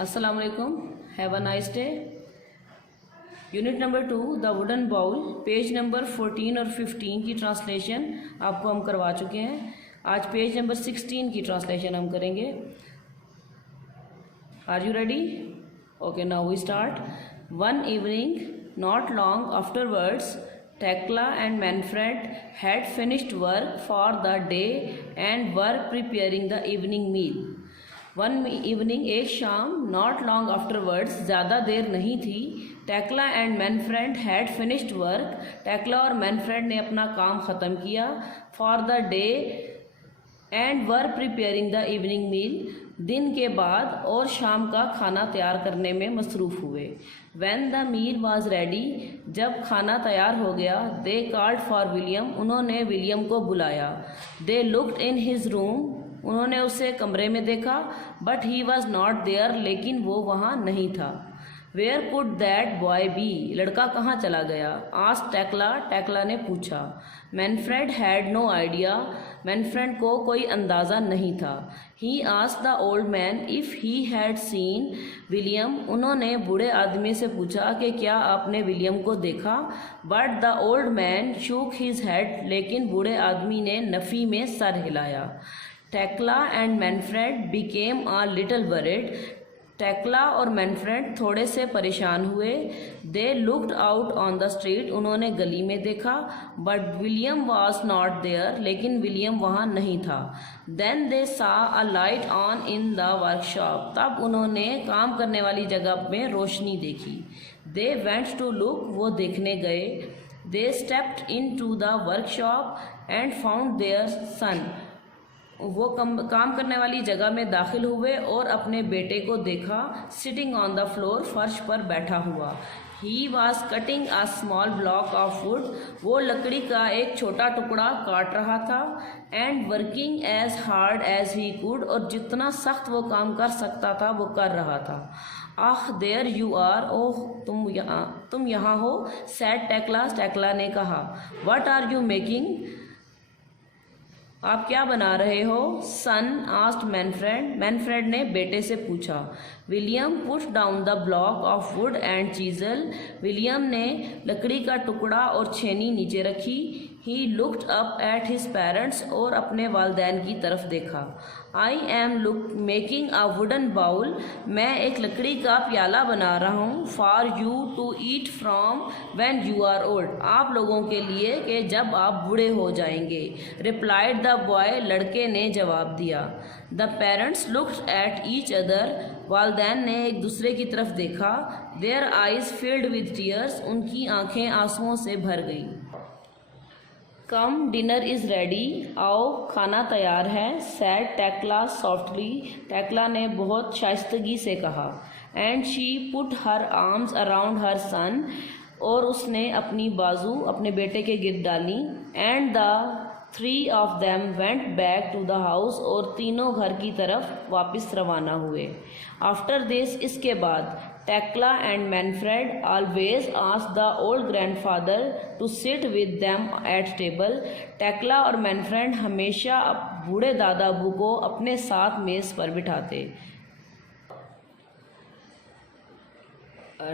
अस्सलाम वालेकुम, have a nice day. Unit number 2 the wooden bowl, page number 14 और 15 की ट्रांसलेशन आपको हम करवा चुके हैं। आज पेज नंबर 16 की ट्रांसलेशन हम करेंगे। Are you ready? Okay, now we start. One evening not long afterwards Tekla and Manfred had finished work for the day and were preparing the evening meal. One evening, एक शाम, not long afterwards, ज़्यादा देर नहीं थी, Tekla and Manfred had finished work, Tekla और Manfred ने अपना काम ख़त्म किया, for the day and were preparing the evening meal, दिन के बाद और शाम का खाना तैयार करने में मसरूफ़ हुए। When the meal was ready, जब खाना तैयार हो गया, दे कॉल्ड फॉर विलियम, उन्होंने विलियम को बुलाया। They looked in his room, उन्होंने उसे कमरे में देखा, but he was not there, लेकिन वो वहाँ नहीं था। Where could that boy be, लड़का कहाँ चला गया? आस्क्ड टेक्ला, टेक्ला ने पूछा। Manfred had no idea, Manfred को कोई अंदाज़ा नहीं था। He asked the old man if he had seen William, उन्होंने बूढ़े आदमी से पूछा कि क्या आपने विलियम को देखा? But the old man shook his head, लेकिन बूढ़े आदमी ने नफ़ी में सर हिलाया। Tekla and Manfred became a little worried, Tekla और मैनफ्रेड थोड़े से परेशान हुए। They looked out on the street, उन्होंने गली में देखा, but William was not there, लेकिन विलियम वहाँ नहीं था। Then they saw a light on in the workshop, तब उन्होंने काम करने वाली जगह में रोशनी देखी। दे वेंट टू लुक, वो देखने गए। They stepped in to the workshop and found their son, वो काम करने वाली जगह में दाखिल हुए और अपने बेटे को देखा, सिटिंग ऑन द फ्लोर, फर्श पर बैठा हुआ। He was cutting a small block of wood, वो लकड़ी का एक छोटा टुकड़ा काट रहा था। And working as hard as he could, और जितना सख्त वो काम कर सकता था वो कर रहा था। आह देयर यू आर, ओह तुम यहाँ हो, सैड टेक्ला, टेक्ला ने कहा। व्हाट आर यू मेकिंग, आप क्या बना रहे हो? सन आस्क्ड मैनफ्रेड, मैनफ्रेड ने बेटे से पूछा। William put down the block of wood and chisel, William ने लकड़ी का टुकड़ा और छेनी नीचे रखी। He looked up at his parents, और अपने वालदैन की तरफ देखा। I am making a wooden bowl, मैं एक लकड़ी का प्याला बना रहा हूँ। For you to eat from when you are old, आप लोगों के लिए कि जब आप बूढ़े हो जाएंगे। रिप्लाइड द बॉय, लड़के ने जवाब दिया। The parents looked at each other, वालदैन ने एक दूसरे की तरफ देखा। Their eyes filled with tears, उनकी आंखें आंसुओं से भर गईं। कम डिनर इज़ रेडी, आओ खाना तैयार है। सैड टेक्ला सॉफ्टली, टेक्ला ने बहुत शाइस्तगी से कहा। And she put her arms around her son, और उसने अपनी बाजू अपने बेटे के गिर्द डाली। And the three of them went back to the house, और तीनों घर की तरफ वापस रवाना हुए। आफ्टर दिस, इसके बाद, Tekla and Manfred always asked the old grandfather to sit with them at table, Tekla और मैनफ्रेड हमेशा बूढ़े दादा अबू को अपने साथ मेज़ पर बिठाते।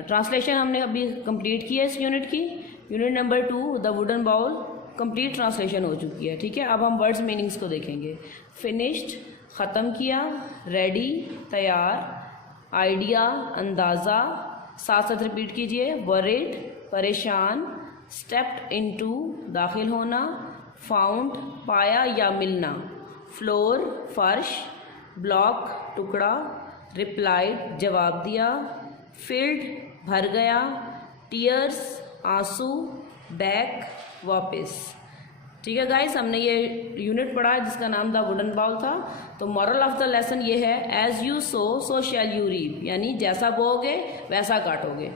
ट्रांसलेशन हमने अभी कंप्लीट की है इस यूनिट की। Unit number 2 the wooden bowl complete translation हो चुकी है। ठीक है, अब हम वर्ड्स मीनिंग्स को देखेंगे। फिनिश्ड, ख़त्म किया। रेडी, तैयार। आइडिया, अंदाज़ा, साथ साथ रिपीट कीजिए। वरिड, परेशान। स्टेप्ड इनटू, दाखिल होना। फाउंड, पाया या मिलना। फ्लोर, फर्श। ब्लॉक, टुकड़ा। रिप्लाइड, जवाब दिया। फिल्ड, भर गया। टीयर्स, आंसू। बैक, वापस। ठीक है गाइस, हमने ये यूनिट पढ़ा है जिसका नाम द वुडन बाउल था। तो मॉरल ऑफ द लेसन ये है, as you sow so shall you reap, यानी जैसा बोओगे वैसा काटोगे।